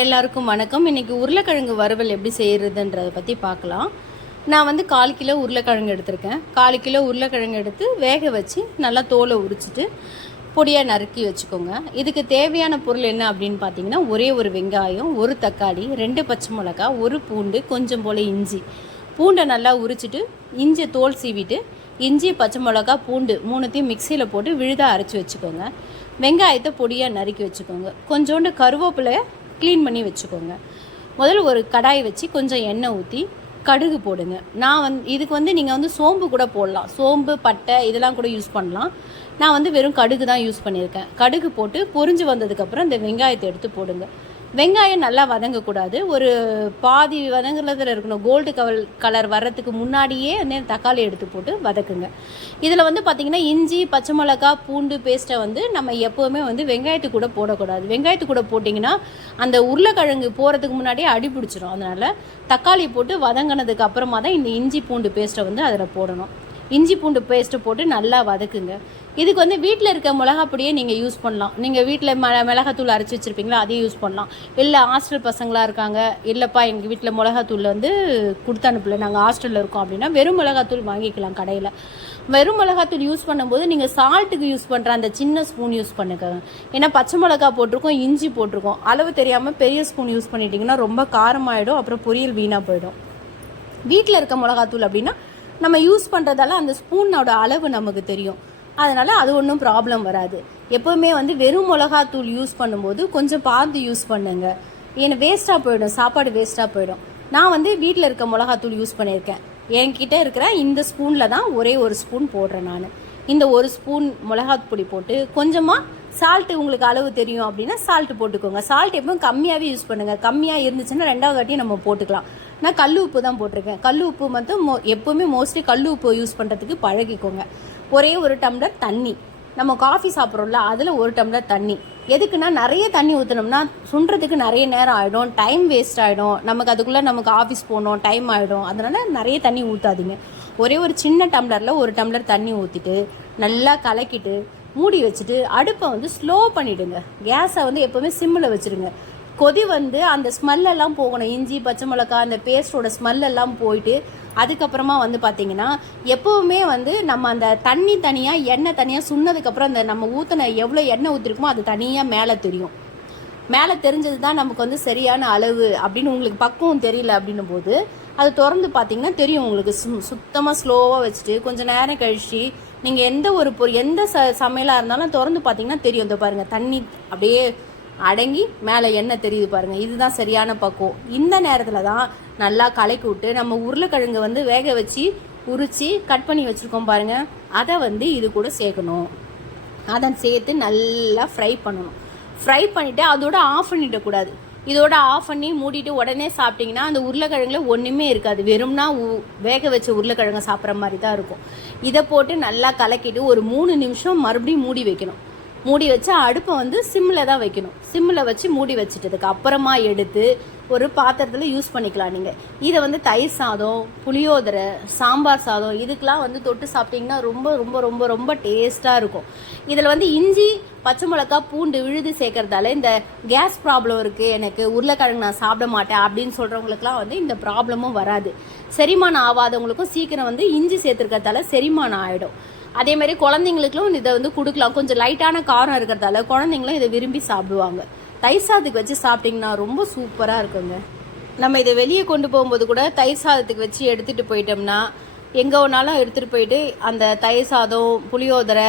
எல்லாருக்கும் வணக்கம். இன்றைக்கி உருளைக்கிழங்கு வறுவல் எப்படி செய்கிறதுன்றதை பற்றி பார்க்கலாம். நான் வந்து 1/4 கிலோ உருளைக்கிழங்கு எடுத்திருக்கேன். 1/4 கிலோ உருளைக்கிழங்கு எடுத்து வேக வச்சு நல்லா தோலை உரிச்சிட்டு பொடியாக நறுக்கி வச்சுக்கோங்க. இதுக்கு தேவையான பொருள் என்ன அப்படின்னு பார்த்தீங்கன்னா, ஒரே ஒரு வெங்காயம், ஒரு தக்காளி, 2 பச்சை மிளகா, ஒரு பூண்டு, கொஞ்சம் போல் இஞ்சி. பூண்டை நல்லா உரிச்சிட்டு இஞ்சி தோல் சீவிட்டு இஞ்சி, பச்சை மிளகா, பூண்டு 3த்தையும் மிக்சியில் போட்டு விழுதாக அரைச்சி வச்சுக்கோங்க. வெங்காயத்தை பொடியாக நறுக்கி வச்சுக்கோங்க. கொஞ்சோண்டு கருவேப்பிலை க்ளீன் பண்ணி வச்சுக்கோங்க. முதல்ல ஒரு கடாய் வச்சு கொஞ்சம் எண்ணெய் ஊற்றி கடுகு போடுங்க. நான் இதுக்கு நீங்கள் சோம்பு கூட போடலாம். சோம்பு, பட்டை இதெல்லாம் கூட யூஸ் பண்ணலாம். நான் வெறும் கடுகு தான் யூஸ் பண்ணியிருக்கேன். கடுகு போட்டு பொரிஞ்சு வந்ததுக்கப்புறம் இந்த வெங்காயத்தை எடுத்து போடுங்க. வெங்காயம் நல்லா வதங்கக்கூடாது, ஒரு பாதி வதங்குறதுல இருக்கணும். கோல்டு கலர் வர்றதுக்கு முன்னாடியே தக்காளி எடுத்து போட்டு வதக்குங்க. இதில் பார்த்திங்கன்னா இஞ்சி, பச்சை மிளகா, பூண்டு பேஸ்ட்டை நம்ம எப்போவுமே வெங்காயத்துக்கு கூட போடக்கூடாது. வெங்காயத்து கூட போட்டிங்கன்னா அந்த உருளைக்கிழங்கு போகிறதுக்கு முன்னாடியே அடி பிடிச்சிரும். அதனால் தக்காளி போட்டு வதங்கினதுக்கு அப்புறமா தான் இந்த இஞ்சி பூண்டு பேஸ்ட்டை அதில் போடணும். இஞ்சி பூண்டு பேஸ்ட்டு போட்டு நல்லா வதக்குங்க. இதுக்கு வீட்டில் இருக்க மிளகாப்பொடியே நீங்கள் யூஸ் பண்ணலாம். நீங்கள் வீட்டில் மிளகாத்தூள் அரைச்சி வச்சுருப்பீங்களா, அதையும் யூஸ் பண்ணலாம். இல்லை ஹாஸ்டல் பசங்களாக இருக்காங்க, இல்லைப்பா எங்கள் வீட்டில் மிளகாத்தூள் கொடுத்து அனுப்பல, நாங்கள் ஹாஸ்டலில் இருக்கோம் அப்படின்னா வெறும் மிளகாத்தூள் வாங்கிக்கலாம் கடையில். வெறும் மிளகாத்தூள் யூஸ் பண்ணும்போது நீங்கள் சால்ட்டுக்கு யூஸ் பண்ணுற அந்த சின்ன ஸ்பூன் யூஸ் பண்ணுங்க. ஏன்னா பச்சை மிளகா போட்டிருக்கோம், இஞ்சி போட்டிருக்கோம். அளவு தெரியாமல் பெரிய ஸ்பூன் யூஸ் பண்ணிட்டீங்கன்னா ரொம்ப காரமாயிடும், அப்புறம் பொரியல் வீணாக போயிடும். வீட்டில் இருக்க மிளகாத்தூள் அப்படின்னா நம்ம யூஸ் பண்ணுறதால அந்த ஸ்பூனோட அளவு நமக்கு தெரியும். அதனால் அது ஒன்றும் ப்ராப்ளம் வராது. எப்போவுமே வெறும் மிளகாத்தூள் யூஸ் பண்ணும்போது கொஞ்சம் பார்த்து யூஸ் பண்ணுங்க. ஏன்னா வேஸ்ட்டாக போயிடும், சாப்பாடு வேஸ்ட்டாக போயிடும். நான் வீட்டில் இருக்க மிளகாத்தூள் யூஸ் பண்ணியிருக்கேன். என்கிட்ட இருக்கிற இந்த ஸ்பூனில் தான் ஒரே ஒரு ஸ்பூன் போடுறேன் நான். இந்த ஒரு ஸ்பூன் மிளகாத்தூள் போட்டு கொஞ்சமாக சால்ட்டு உங்களுக்கு அளவு தெரியும் அப்படின்னா சால்ட்டு போட்டுக்கோங்க. சால்ட் எப்பவும் கம்மியாகவே யூஸ் பண்ணுங்கள். கம்மியாக இருந்துச்சுன்னா 2வது வாட்டியும் நம்ம போட்டுக்கலாம். நான் கல் உப்பு தான் போட்டிருக்கேன். கல் உப்பு மட்டும் எப்போவுமே மோஸ்ட்லி கல் உப்பு யூஸ் பண்ணுறதுக்கு பழகிக்கோங்க. ஒரே ஒரு டம்ளர் தண்ணி, நம்ம காஃபி சாப்பிட்றோம்ல அதில் ஒரு டம்ளர் தண்ணி. எதுக்குன்னா நிறைய தண்ணி ஊற்றினோம்னா சுண்டுறதுக்கு நிறைய நேரம் ஆகிடும், டைம் வேஸ்ட் ஆகிடும். நமக்கு ஆஃபீஸ் போகணும், டைம் ஆகிடும். அதனால் நிறைய தண்ணி ஊற்றாதீங்க. ஒரே ஒரு சின்ன டம்ளரில் ஒரு டம்ளர் தண்ணி ஊற்றிட்டு நல்லா கலக்கிட்டு மூடி வச்சுட்டு அடுப்பை ஸ்லோ பண்ணிவிடுங்க. கேஸை எப்போவுமே சிம்மில் வச்சுருங்க. கொதி அந்த ஸ்மெல்லெல்லாம் போகணும். இஞ்சி, பச்சை மிளகா, அந்த பேஸ்ட்டோட ஸ்மெல்லெல்லாம் போயிட்டு அதுக்கப்புறமா பார்த்தீங்கன்னா எப்போவுமே நம்ம அந்த தண்ணி தனியாக எண்ணெய் தனியாக சுண்ணதுக்கப்புறம் அந்த நம்ம ஊற்றின எவ்வளோ எண்ணெய் ஊற்றிருக்குமோ அது தனியாக மேலே தெரியும். மேலே தெரிஞ்சது தான் நமக்கு சரியான அளவு அப்படின்னு உங்களுக்கு பக்குவம் தெரியல அப்படின்னும் போது அது திறந்து பார்த்தீங்கன்னா தெரியும் உங்களுக்கு. சுத்தமாக ஸ்லோவாக வச்சுட்டு கொஞ்சம் நேரம் கழிச்சு நீங்கள் எந்த சமையலாக இருந்தாலும் திறந்து பார்த்தீங்கன்னா தெரியும். இந்த பாருங்கள், தண்ணி அப்படியே அடங்கி மேலே எண்ணெய் தெரியுது பாருங்கள். இதுதான் சரியான பக்குவம். இந்த நேரத்தில் தான் நல்லா கலக்கி விட்டு நம்ம உருளைக்கிழங்கு வேக வச்சு உரித்து கட் பண்ணி வச்சுருக்கோம் பாருங்கள், அதை இது கூட சேர்க்கணும். அதை சேர்த்து நல்லா ஃப்ரை பண்ணணும். ஃப்ரை பண்ணிவிட்டு அதோட ஆஃப் பண்ணிடக்கூடாது. இதோட ஆஃப் பண்ணி மூடிட்டு உடனே சாப்பிட்டிங்கன்னா அந்த உருளைக்கிழங்குல ஒன்றுமே இருக்காது. வெறும்னா வேக வச்ச உருளைக்கிழங்கு சாப்பிட்ற மாதிரி தான் இருக்கும். இதை போட்டு நல்லா கலக்கிட்டு ஒரு 3 நிமிஷம் மறுபடியும் மூடி வைக்கணும். மூடி வச்சு அடுப்பை சிம்மில் தான் வைக்கணும். சிம்மில் வச்சு மூடி வச்சுட்டதுக்கு அப்புறமா எடுத்து ஒரு பாத்திரத்தில் யூஸ் பண்ணிக்கலாம். நீங்கள் இதை தயிர் சாதம், புளியோதரை, சாம்பார் சாதம் இதுக்கெலாம் தொட்டு சாப்பிட்டிங்கன்னா ரொம்ப ரொம்ப ரொம்ப ரொம்ப டேஸ்ட்டாக இருக்கும். இதில் இஞ்சி, பச்சை மிளகா, பூண்டு விழுது சேர்க்கறதால இந்த கேஸ் ப்ராப்ளம் இருக்குது, எனக்கு உருளைக்கிழங்கு நான் சாப்பிட மாட்டேன் அப்படின்னு சொல்கிறவங்களுக்குலாம் இந்த ப்ராப்ளமும் வராது. செரிமானம் ஆகாதவங்களுக்கும் சீக்கிரம் இஞ்சி சேர்த்துருக்கிறதால செரிமானம் ஆகிடும். அதே மாதிரி குழந்தைங்களுக்கும் இதை கொடுக்கலாம். கொஞ்சம் லைட்டான காரம் இருக்கிறதால குழந்தைங்களும் இதை விரும்பி சாப்பிடுவாங்க. தயிர் சாதத்துக்கு வச்சு சாப்பிட்டிங்கன்னா ரொம்ப சூப்பராக இருக்குங்க. நம்ம இதை வெளியே கொண்டு போகும்போது கூட தயிர் சாதத்துக்கு வச்சு எடுத்துகிட்டு போயிட்டோம்னா எங்கே வேணாலும் எடுத்துகிட்டு போயிட்டு அந்த தயிர் சாதம், புளியோதரை